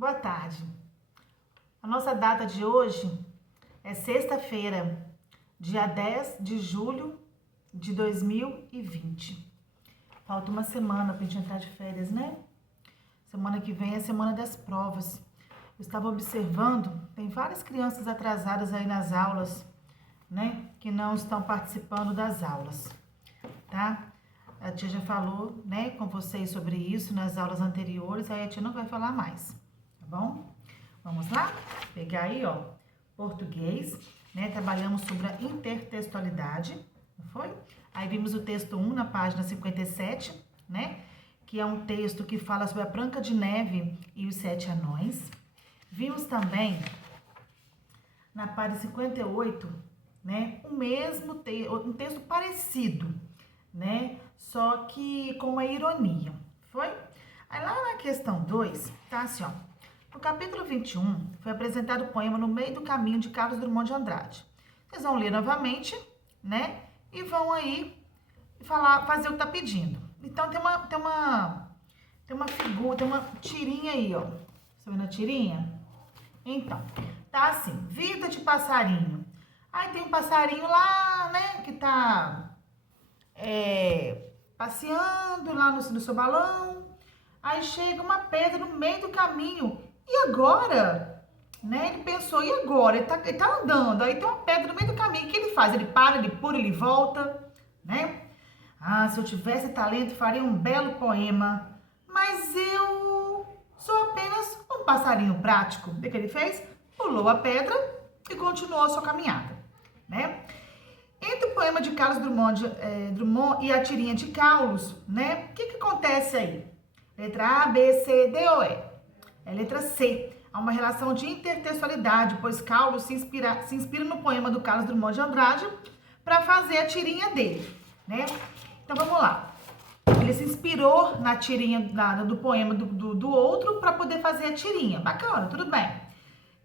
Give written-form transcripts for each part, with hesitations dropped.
Boa tarde. A nossa data de hoje é sexta-feira, dia 10 de julho de 2020. Falta uma semana pra gente entrar de férias, né? Semana que vem é a semana das provas. Eu estava observando, tem várias crianças atrasadas aí nas aulas, né? Que não estão participando das aulas, tá? A tia já falou, né, com vocês sobre isso nas aulas anteriores, aí a tia não vai falar mais, tá bom? Vamos lá? Pegar aí, ó, português, né? Trabalhamos sobre a intertextualidade, não foi? Aí vimos o texto 1 na página 57, né? Que é um texto que fala sobre a Branca de Neve e os Sete Anões. Vimos também na página 58, né? Um texto parecido, né? Só que com uma ironia, foi? Aí lá na questão 2, tá assim, ó. No capítulo 21, foi apresentado o poema No Meio do Caminho, de Carlos Drummond de Andrade. Vocês vão ler novamente, né? E vão aí fazer o que tá pedindo. Então tem uma figura, tem uma tirinha aí, ó. Tá vendo a tirinha? Então, tá assim, vida de passarinho. Aí tem um passarinho lá, né, que tá passeando lá no seu balão. Aí chega uma pedra no meio do caminho. E agora? Né? Ele pensou, e agora? Ele tá andando, aí tem uma pedra no meio do caminho. O que ele faz? Ele para, ele pula, ele volta, né? Ah, se eu tivesse talento, faria um belo poema. Mas eu sou apenas um passarinho prático. O que ele fez? Pulou a pedra e continuou a sua caminhada, né? Entre o poema de Carlos Drummond e a tirinha de Carlos, né? O que acontece aí? Letra A, B, C, D ou E? É letra C. Há uma relação de intertextualidade, pois Carlos se inspira no poema do Carlos Drummond de Andrade para fazer a tirinha dele, né? Então vamos lá. Ele se inspirou na tirinha do poema do outro para poder fazer a tirinha. Bacana, tudo bem.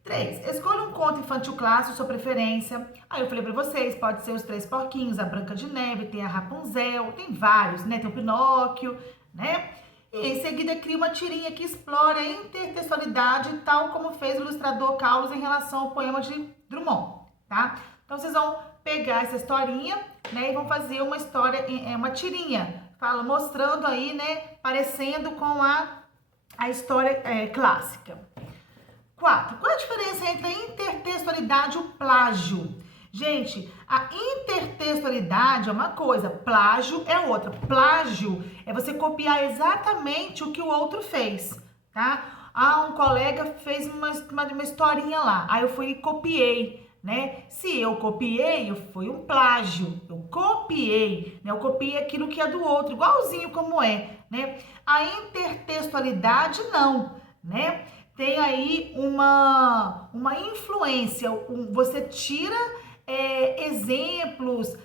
3. Escolha um conto infantil clássico, sua preferência. Aí eu falei pra vocês, pode ser Os Três Porquinhos, A Branca de Neve, tem a Rapunzel, tem vários, né? Tem o Pinóquio, né? E em seguida cria uma tirinha que explora a intertextualidade, tal como fez o ilustrador Carlos em relação ao poema de Drummond, tá? Então vocês vão pegar essa historinha, né? E vão fazer uma história, uma tirinha, mostrando aí, né? Parecendo com a história clássica. 4. Qual a diferença entre a intertextualidade e o plágio? Gente, a intertextualidade é uma coisa, plágio é outra. Plágio é você copiar exatamente o que o outro fez, tá? Ah, um colega fez uma historinha lá, aí eu fui e copiei, né? Se eu copiei, foi um plágio. Eu copiei, né? Eu copiei aquilo que é do outro, igualzinho como é, né? A intertextualidade não, né? Tem aí uma influência, você tira exemplos,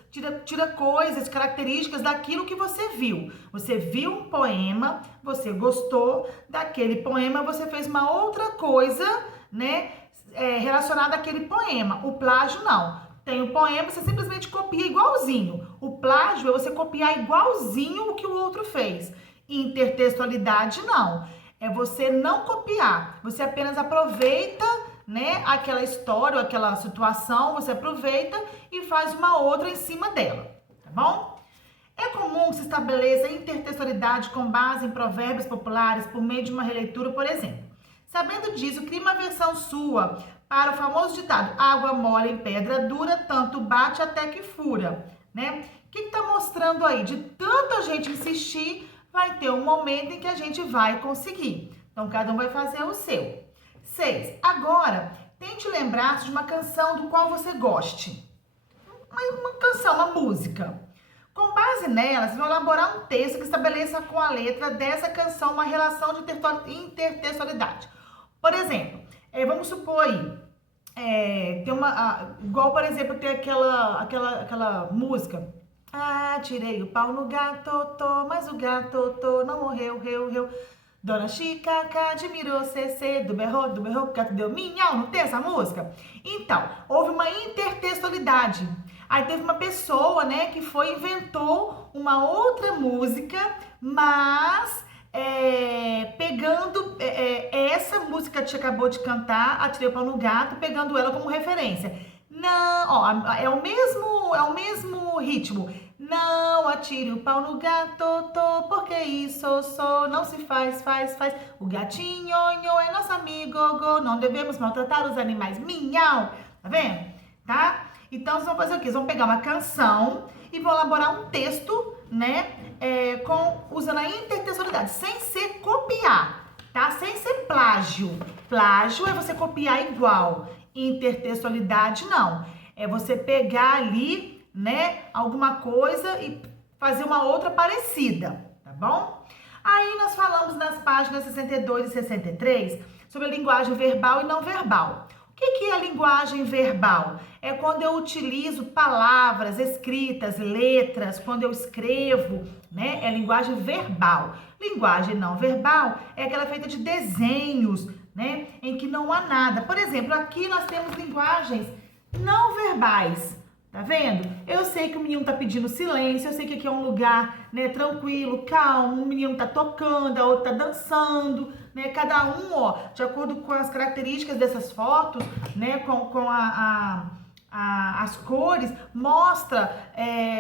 tira coisas, características daquilo que você viu. Você viu um poema, você gostou daquele poema, você fez uma outra coisa, né, relacionada àquele poema. O plágio não. Tem o poema, você simplesmente copia igualzinho. O plágio é você copiar igualzinho o que o outro fez. Intertextualidade não. É você não copiar, você apenas aproveita, né, aquela história ou aquela situação, você aproveita e faz uma outra em cima dela, tá bom? É comum que se estabeleça intertextualidade com base em provérbios populares por meio de uma releitura, por exemplo. Sabendo disso, crie uma versão sua para o famoso ditado: água mole em pedra dura, tanto bate até que fura, né? O que tá mostrando aí? De tanta gente insistir, vai ter um momento em que a gente vai conseguir. Então, cada um vai fazer o seu. 6. Agora, tente lembrar-se de uma canção do qual você goste. Uma canção, uma música. Com base nela, vocês vão elaborar um texto que estabeleça com a letra dessa canção uma relação de intertextualidade. Por exemplo, vamos supor aí, tem igual, por exemplo, tem aquela música. Ah, tirei o pau no gato, mas o gato não morreu, reu. Dona Chica admirou cê, do berro, gato deu minhau, não tem essa música? Então, houve uma intertextualidade. Aí teve uma pessoa, né, que inventou uma outra música, mas pegando essa música que a tia acabou de cantar, Atirei o Pau no Gato, pegando ela como referência. Não, ó, é o mesmo ritmo. Não atire o pau no gato, porque isso só não se faz. O gatinho, é nosso amigo, não devemos maltratar os animais, miau. Tá vendo? Tá? Então, vocês vão fazer o quê? Vocês vão pegar uma canção e vão elaborar um texto, né? Usando a intertextualidade, sem ser copiar, tá? Sem ser plágio. Plágio é você copiar igual. Intertextualidade, não. É você pegar ali, né, alguma coisa e fazer uma outra parecida, tá bom? Aí nós falamos nas páginas 62 e 63 sobre a linguagem verbal e não verbal. O que é a linguagem verbal? É quando eu utilizo palavras escritas, letras, quando eu escrevo, né? É linguagem verbal. Linguagem não verbal é aquela feita de desenhos, né? Em que não há nada. Por exemplo, aqui nós temos linguagens não verbais. Tá vendo? Eu sei que o menino tá pedindo silêncio, eu sei que aqui é um lugar, né, tranquilo, calmo, o menino tá tocando, a outra tá dançando, né? Cada um, ó, de acordo com as características dessas fotos, né, com as cores, mostra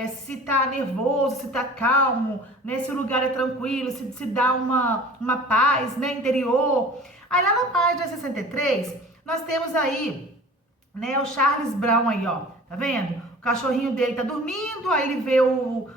se tá nervoso, se tá calmo, né, se o lugar é tranquilo, se dá uma paz, né, interior. Aí lá na página 63, nós temos aí, né, o Charles Brown aí, ó. Tá vendo? O cachorrinho dele tá dormindo, aí ele vê o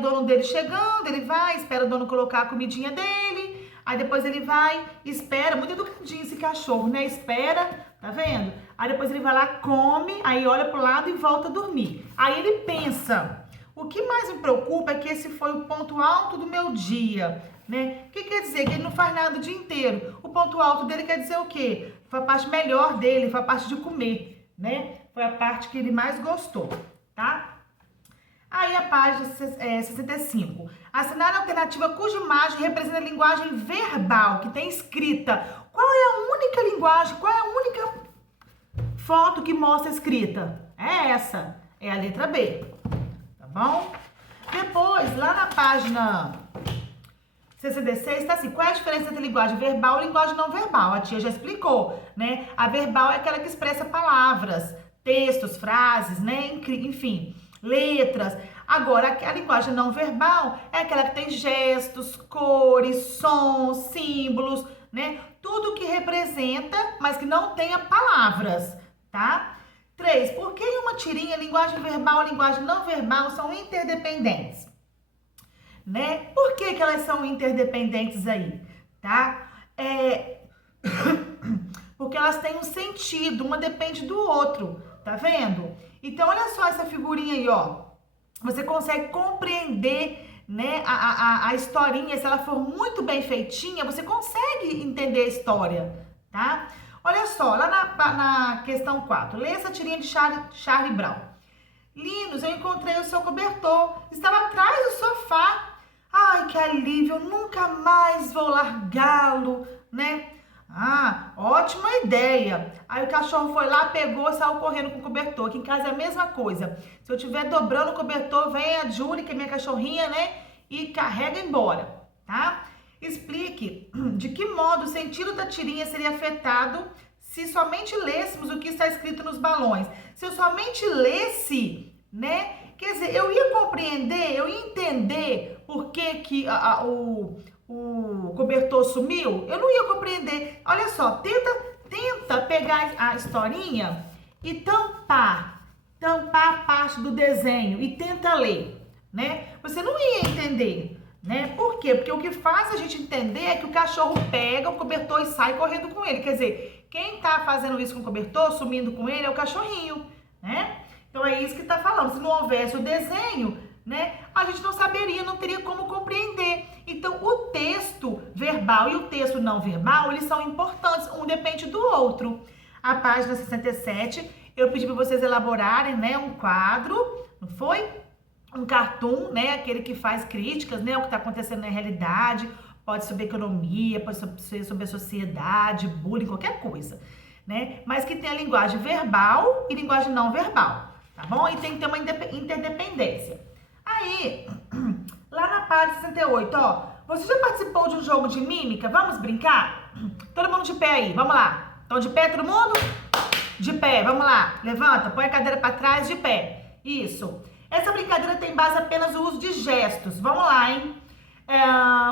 dono dele chegando, ele vai, espera o dono colocar a comidinha dele, aí depois ele vai, espera, muito educadinho esse cachorro, né? Espera, tá vendo? Aí depois ele vai lá, come, aí olha pro lado e volta a dormir. Aí ele pensa, o que mais me preocupa é que esse foi o ponto alto do meu dia, né? O que quer dizer? Que ele não faz nada o dia inteiro. O ponto alto dele quer dizer o quê? Foi a parte melhor dele, foi a parte de comer, né? Foi a parte que ele mais gostou, tá? Aí a página 65. Assinar a alternativa cuja imagem representa a linguagem verbal, que tem escrita. Qual é a única linguagem, qual é a única foto que mostra escrita? É essa, é a letra B, tá bom? Depois, lá na página 66, tá assim, qual é a diferença entre linguagem verbal e linguagem não verbal? A tia já explicou, né? A verbal é aquela que expressa palavras, textos, frases, né? Enfim, letras. Agora, a linguagem não verbal é aquela que tem gestos, cores, sons, símbolos, né? Tudo que representa, mas que não tenha palavras, tá? 3. Por que em uma tirinha, linguagem verbal e linguagem não verbal são interdependentes? Né? Por que elas são interdependentes aí, tá? Porque elas têm um sentido, uma depende do outro, tá vendo? Então, olha só essa figurinha aí, ó. Você consegue compreender, né, a historinha, se ela for muito bem feitinha, você consegue entender a história, tá? Olha só, lá na questão 4, lê essa tirinha de Charlie Brown. Linus, eu encontrei o seu cobertor, estava atrás do sofá. Ai, que alívio, eu nunca mais vou largá-lo, né? Ah, ótima ideia. Aí o cachorro foi lá, pegou e saiu correndo com o cobertor. Aqui em casa é a mesma coisa. Se eu estiver dobrando o cobertor, vem a Júlia, que é minha cachorrinha, né? E carrega embora, tá? Explique de que modo o sentido da tirinha seria afetado se somente lêssemos o que está escrito nos balões. Se eu somente lesse, né? Quer dizer, eu ia compreender, eu ia entender por que o cobertor sumiu. Eu não ia compreender. Olha só, tenta pegar a historinha e tampar a parte do desenho e tenta ler, né? Você não ia entender, né? Por quê? Porque o que faz a gente entender é que o cachorro pega o cobertor e sai correndo com ele. Quer dizer, quem tá fazendo isso com o cobertor, sumindo com ele, é o cachorrinho, né? Então é isso que tá falando. Se não houvesse o desenho, né, a gente não saberia, não teria como compreender. Então o texto verbal e o texto não verbal, eles são importantes, um depende do outro. A página 67, eu pedi para vocês elaborarem, né, um quadro, não foi? Um cartoon, né, aquele que faz críticas, né, o que está acontecendo na realidade, pode ser sobre economia, pode ser sobre a sociedade, bullying, qualquer coisa, né, mas que tem a linguagem verbal e linguagem não verbal, tá bom? E tem que ter uma interdependência. Aí, lá na página 68, ó, você já participou de um jogo de mímica? Vamos brincar? Todo mundo de pé aí, vamos lá. Estão de pé todo mundo? De pé, vamos lá. Levanta, põe a cadeira para trás, de pé. Isso. Essa brincadeira tem base apenas no uso de gestos. Vamos lá, hein?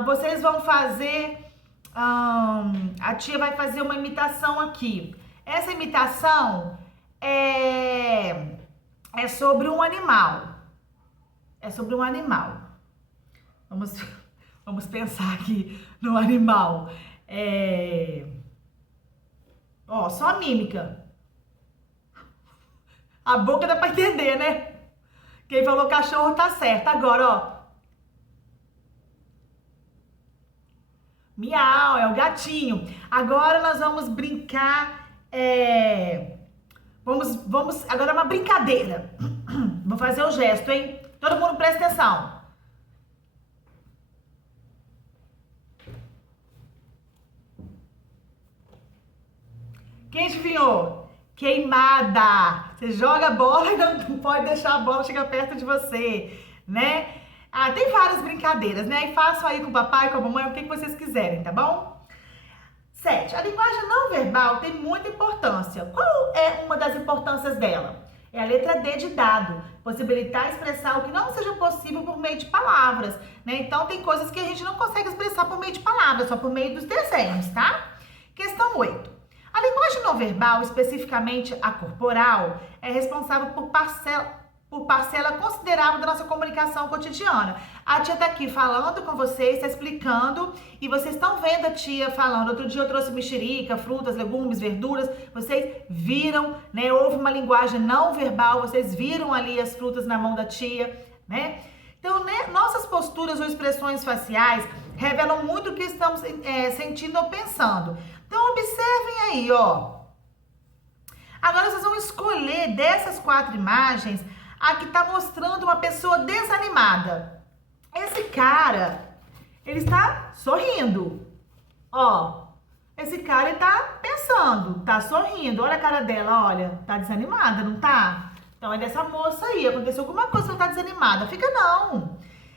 Vocês vão fazer... a tia vai fazer uma imitação aqui. Essa imitação é sobre um animal. É sobre um animal. Vamos pensar aqui no animal. Ó, só mímica. A boca dá pra entender, né? Quem falou cachorro tá certo. Agora, ó. Miau, é o gatinho. Agora nós vamos brincar. Agora é uma brincadeira. Vou fazer o gesto, hein? Todo mundo presta atenção. Quem adivinhou? Queimada. Você joga a bola e não pode deixar a bola chegar perto de você, né? Tem várias brincadeiras, né? E façam aí com o papai, com a mamãe, o que vocês quiserem, tá bom? 7. A linguagem não verbal tem muita importância. Qual é uma das importâncias dela? É a letra D de dado, possibilitar expressar o que não seja possível por meio de palavras, né? Então, tem coisas que a gente não consegue expressar por meio de palavras, só por meio dos desenhos, tá? Questão 8. A linguagem não verbal, especificamente a corporal, é responsável por parcela considerável da nossa comunicação cotidiana. A tia tá aqui falando com vocês, tá explicando, e vocês estão vendo a tia falando. Outro dia eu trouxe mexerica, frutas, legumes, verduras, vocês viram, né? Houve uma linguagem não verbal, vocês viram ali as frutas na mão da tia, né? Então, né, nossas posturas ou expressões faciais revelam muito o que estamos sentindo ou pensando. Então, observem aí, ó. Agora, vocês vão escolher dessas 4 imagens a que tá mostrando uma pessoa desanimada. Esse cara, ele está sorrindo. Ó, esse cara, ele tá pensando, tá sorrindo. Olha a cara dela, olha, tá desanimada, não tá? Então, é dessa moça aí, aconteceu alguma coisa, ela tá desanimada. Fica não.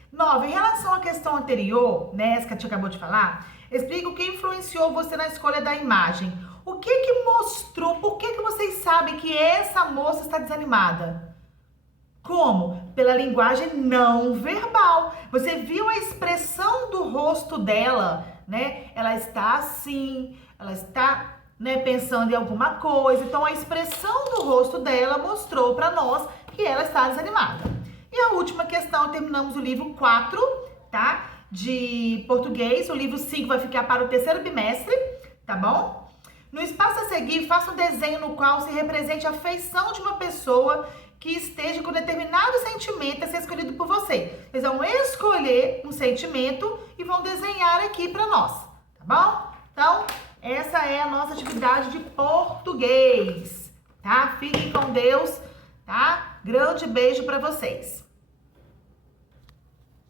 9. Em relação à questão anterior, né, essa que a tia acabou de falar, explica o que influenciou você na escolha da imagem. O que mostrou, por que vocês sabem que essa moça está desanimada? Como? Pela linguagem não verbal. Você viu a expressão do rosto dela, né? Ela está assim, ela está, né, pensando em alguma coisa. Então, a expressão do rosto dela mostrou para nós que ela está desanimada. E a última questão, terminamos o livro 4, tá? De português. O livro 5 vai ficar para o 3º bimestre, tá bom? No espaço a seguir, faça um desenho no qual se represente a feição de uma pessoa que esteja com determinado sentimento a ser escolhido por você. Vocês vão escolher um sentimento e vão desenhar aqui para nós, tá bom? Então, essa é a nossa atividade de português, tá? Fiquem com Deus, tá? Grande beijo para vocês.